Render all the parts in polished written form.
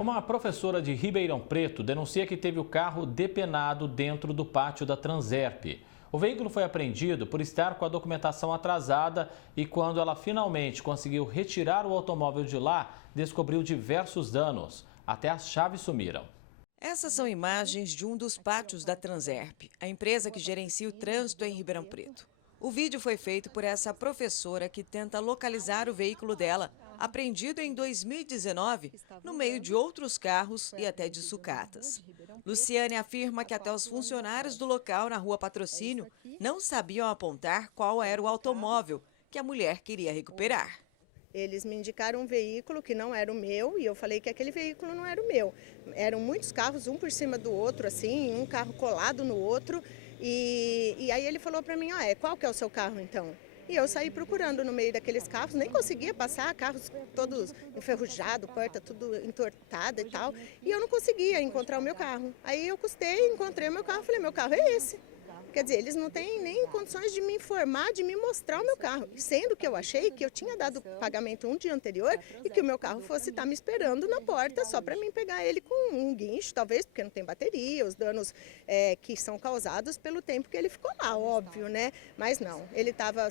Uma professora de Ribeirão Preto denuncia que teve o carro depenado dentro do pátio da Transerp. O veículo foi apreendido por estar com a documentação atrasada e quando ela finalmente conseguiu retirar o automóvel de lá, descobriu diversos danos. Até as chaves sumiram. Essas são imagens de um dos pátios da Transerp, a empresa que gerencia o trânsito em Ribeirão Preto. O vídeo foi feito por essa professora que tenta localizar o veículo dela, apreendido em 2019, no meio de outros carros e até de sucatas. Luciane afirma que até os funcionários do local na Rua Patrocínio não sabiam apontar qual era o automóvel que a mulher queria recuperar. Eles me indicaram um veículo que não era o meu e eu falei que aquele veículo não era o meu. Eram muitos carros, um por cima do outro, assim, um carro colado no outro. E aí ele falou para mim, qual que é o seu carro então? E eu saí procurando no meio daqueles carros, nem conseguia passar, carros todos enferrujados, porta tudo entortada e tal. E eu não conseguia encontrar o meu carro. Aí eu custei, encontrei o meu carro, falei, meu carro é esse. Quer dizer, eles não têm nem condições de me informar, de me mostrar o meu carro. Sendo que eu achei que eu tinha dado pagamento um dia anterior e que o meu carro fosse estar me esperando na porta só para mim pegar ele com um guincho, talvez, porque não tem bateria, os danos que são causados pelo tempo que ele ficou lá, óbvio, né? Mas não, ele estava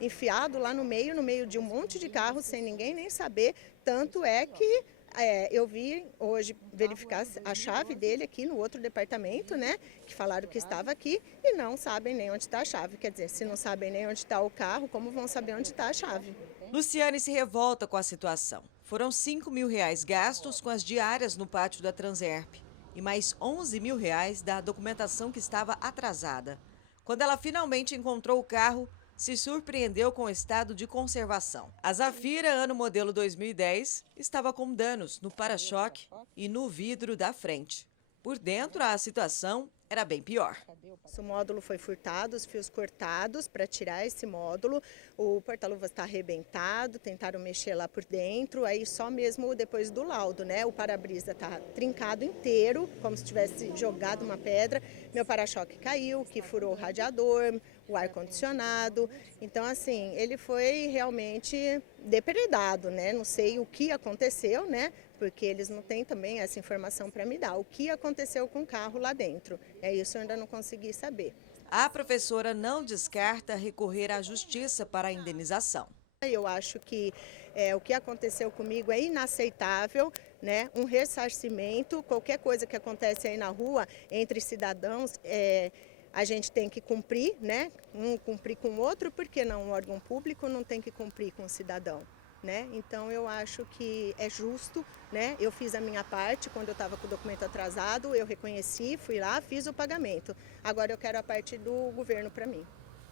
enfiado lá no meio de um monte de carros, sem ninguém nem saber, tanto é que eu vi hoje verificar a chave dele aqui no outro departamento, né? Que falaram que estava aqui e não sabem nem onde está a chave. Quer dizer, se não sabem nem onde está o carro, como vão saber onde está a chave? Luciane se revolta com a situação. Foram R$5 mil gastos com as diárias no pátio da Transerp e mais R$11 mil da documentação que estava atrasada. Quando ela finalmente encontrou o carro, se surpreendeu com o estado de conservação. A Zafira, ano modelo 2010, estava com danos no para-choque e no vidro da frente. Por dentro, a situação era bem pior. O módulo foi furtado, os fios cortados para tirar esse módulo, o porta-luvas está arrebentado, tentaram mexer lá por dentro, aí só mesmo depois do laudo, né? O para-brisa está trincado inteiro, como se tivesse jogado uma pedra, meu para-choque caiu, que furou o radiador, o ar-condicionado, então assim, ele foi realmente depredado, né? Não sei o que aconteceu, né? Porque eles não têm também essa informação para me dar. O que aconteceu com o carro lá dentro? É isso eu ainda não consegui saber. A professora não descarta recorrer à justiça para a indenização. Eu acho que o que aconteceu comigo é inaceitável, né? Um ressarcimento, qualquer coisa que acontece aí na rua entre cidadãos, a gente tem que cumprir, né? Um cumprir com o outro, porque não, um órgão público não tem que cumprir com o cidadão. Né? Então eu acho que é justo, né? Eu fiz a minha parte quando eu estava com o documento atrasado, eu reconheci, fui lá, fiz o pagamento. Agora eu quero a parte do governo para mim.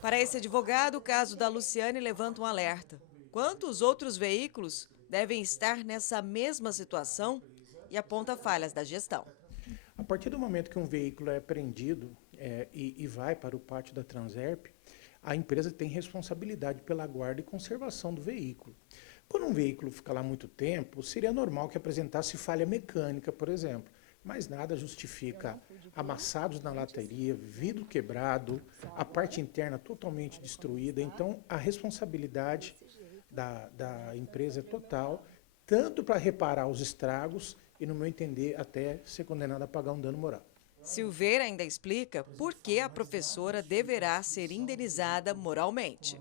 Para esse advogado, o caso da Luciane levanta um alerta. Quantos outros veículos devem estar nessa mesma situação e aponta falhas da gestão? A partir do momento que um veículo é apreendido e vai para o pátio da Transerp, a empresa tem responsabilidade pela guarda e conservação do veículo. Quando um veículo fica lá muito tempo, seria normal que apresentasse falha mecânica, por exemplo. Mas nada justifica amassados na lataria, vidro quebrado, a parte interna totalmente destruída. Então, a responsabilidade da empresa é total, tanto para reparar os estragos e, no meu entender, até ser condenada a pagar um dano moral. Silveira ainda explica por que a professora deverá ser indenizada moralmente.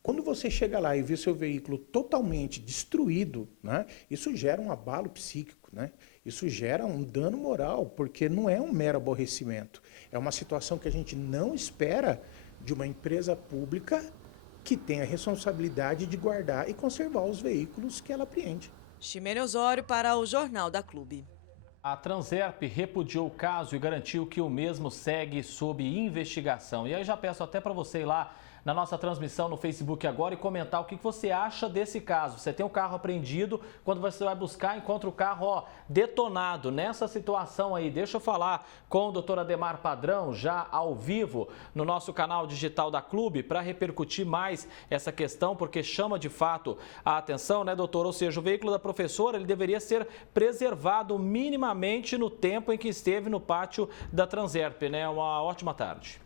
Quando você chega lá e vê seu veículo totalmente destruído, né, isso gera um abalo psíquico, né? Isso gera um dano moral, porque não é um mero aborrecimento. É uma situação que a gente não espera de uma empresa pública que tem a responsabilidade de guardar e conservar os veículos que ela apreende. Ximene Osório para o Jornal da Clube. A Transerp repudiou o caso e garantiu que o mesmo segue sob investigação. E aí já peço até para você ir lá na nossa transmissão no Facebook agora e comentar o que você acha desse caso. Você tem um carro apreendido, quando você vai buscar, encontra o carro detonado. Nessa situação aí, deixa eu falar com o doutor Ademar Padrão, já ao vivo no nosso canal digital da Clube, para repercutir mais essa questão, porque chama de fato a atenção, né, doutor? Ou seja, o veículo da professora, ele deveria ser preservado minimamente no tempo em que esteve no pátio da Transerp, né? Uma ótima tarde.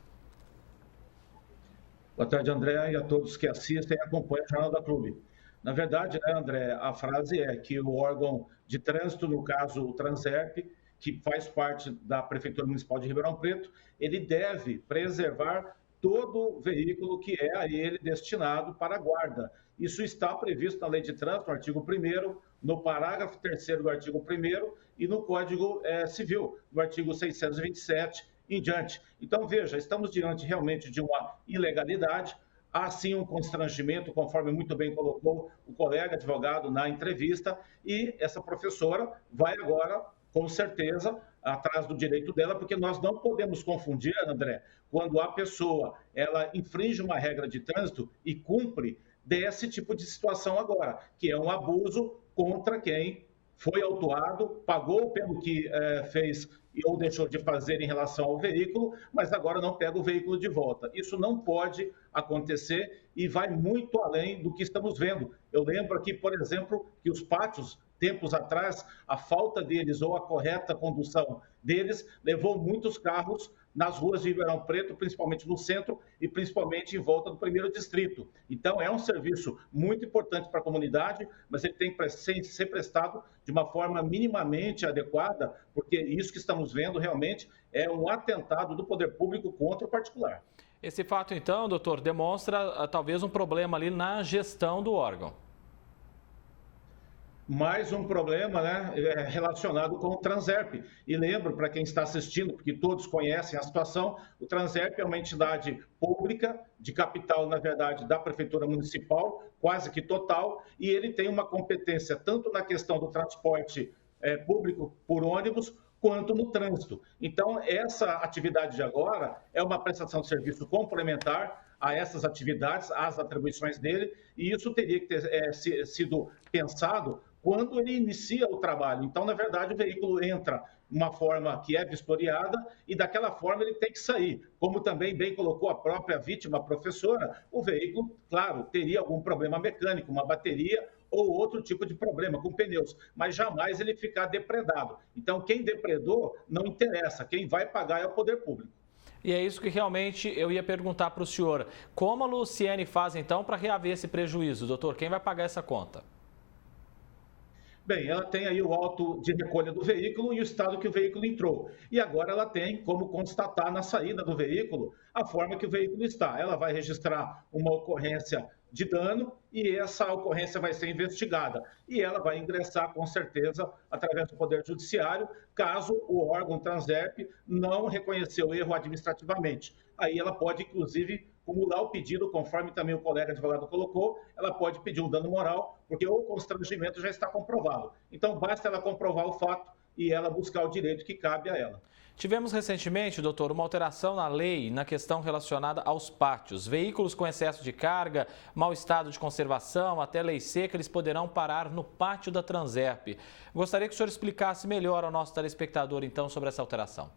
Boa tarde, André, e a todos que assistem e acompanham o Jornal da Clube. Na verdade, né, André, a frase é que o órgão de Trânsito, no caso o Transerp, que faz parte da Prefeitura Municipal de Ribeirão Preto, ele deve preservar todo veículo que é a ele destinado para a guarda. Isso está previsto na Lei de Trânsito, no artigo 1º, no parágrafo 3º do artigo 1º e no Código Civil, no artigo 627 em diante. Então, veja, estamos diante realmente de uma ilegalidade. Há sim um constrangimento, conforme muito bem colocou o colega advogado na entrevista, e essa professora vai agora, com certeza, atrás do direito dela, porque nós não podemos confundir, André, quando a pessoa ela infringe uma regra de trânsito e cumpre desse tipo de situação agora, que é um abuso contra quem foi autuado, pagou pelo que fez ou deixou de fazer em relação ao veículo, mas agora não pega o veículo de volta. Isso não pode acontecer e vai muito além do que estamos vendo. Eu lembro aqui, por exemplo, que os pátios, tempos atrás, a falta deles ou a correta condução deles levou muitos carros nas ruas de Ribeirão Preto, principalmente no centro e principalmente em volta do 1º distrito. Então, é um serviço muito importante para a comunidade, mas ele tem que ser prestado de uma forma minimamente adequada, porque isso que estamos vendo realmente é um atentado do poder público contra o particular. Esse fato, então, doutor, demonstra talvez um problema ali na gestão do órgão. Mais um problema, né, relacionado com o Transerp. E lembro, para quem está assistindo, porque todos conhecem a situação, o Transerp é uma entidade pública, de capital, na verdade, da Prefeitura Municipal, quase que total, e ele tem uma competência tanto na questão do transporte público por ônibus, quanto no trânsito. Então, essa atividade de agora é uma prestação de serviço complementar a essas atividades, às atribuições dele, e isso teria que ter sido pensado quando ele inicia o trabalho. Então, na verdade, o veículo entra de uma forma que é vistoriada e daquela forma ele tem que sair. Como também bem colocou a própria vítima, a professora, o veículo, claro, teria algum problema mecânico, uma bateria ou outro tipo de problema com pneus, mas jamais ele ficar depredado. Então, quem depredou não interessa, quem vai pagar é o poder público. E é isso que realmente eu ia perguntar para o senhor. Como a Luciene faz, então, para reaver esse prejuízo? Doutor, quem vai pagar essa conta? Bem, ela tem aí o auto de recolha do veículo e o estado que o veículo entrou. E agora ela tem como constatar na saída do veículo a forma que o veículo está. Ela vai registrar uma ocorrência de dano e essa ocorrência vai ser investigada. E ela vai ingressar, com certeza, através do Poder Judiciário, caso o órgão Transerp não reconheceu o erro administrativamente. Aí ela pode, inclusive, acumular o pedido, conforme também o colega advogado colocou, ela pode pedir um dano moral, porque o constrangimento já está comprovado. Então, basta ela comprovar o fato e ela buscar o direito que cabe a ela. Tivemos recentemente, doutor, uma alteração na lei na questão relacionada aos pátios. Veículos com excesso de carga, mau estado de conservação, até lei seca, eles poderão parar no pátio da Transerp. Gostaria que o senhor explicasse melhor ao nosso telespectador, então, sobre essa alteração.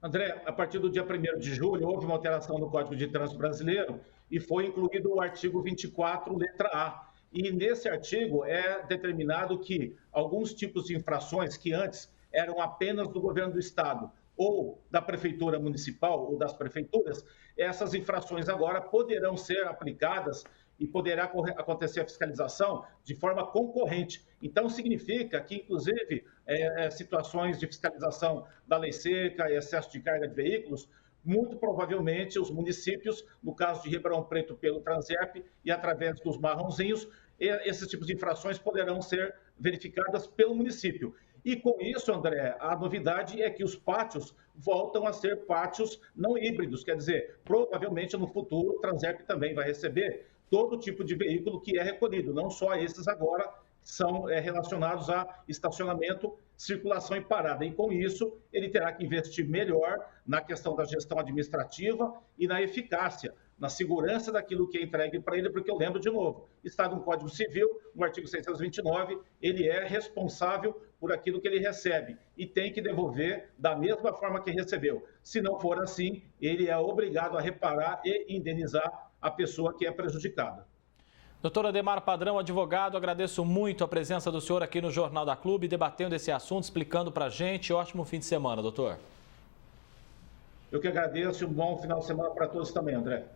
André, a partir do dia 1º de julho, houve uma alteração no Código de Trânsito Brasileiro e foi incluído o artigo 24, letra A. E nesse artigo é determinado que alguns tipos de infrações que antes eram apenas do governo do estado ou da prefeitura municipal ou das prefeituras, essas infrações agora poderão ser aplicadas e poderá acontecer a fiscalização de forma concorrente. Então, significa que, inclusive, situações de fiscalização da lei seca, excesso de carga de veículos, muito provavelmente os municípios, no caso de Ribeirão Preto pelo Transerp e através dos marronzinhos, esses tipos de infrações poderão ser verificadas pelo município. E com isso, André, a novidade é que os pátios voltam a ser pátios não híbridos, quer dizer, provavelmente no futuro o Transerp também vai receber todo tipo de veículo que é recolhido, não só esses agora que são relacionados a estacionamento, circulação e parada. E com isso, ele terá que investir melhor na questão da gestão administrativa e na eficácia, na segurança daquilo que é entregue para ele, porque eu lembro de novo, está no Código Civil, no artigo 629, ele é responsável por aquilo que ele recebe e tem que devolver da mesma forma que recebeu. Se não for assim, ele é obrigado a reparar e indenizar a pessoa que é prejudicada. Doutor Ademar Padrão, advogado, agradeço muito a presença do senhor aqui no Jornal da Clube, debatendo esse assunto, explicando para a gente. Ótimo fim de semana, doutor. Eu que agradeço e um bom final de semana para todos também, André.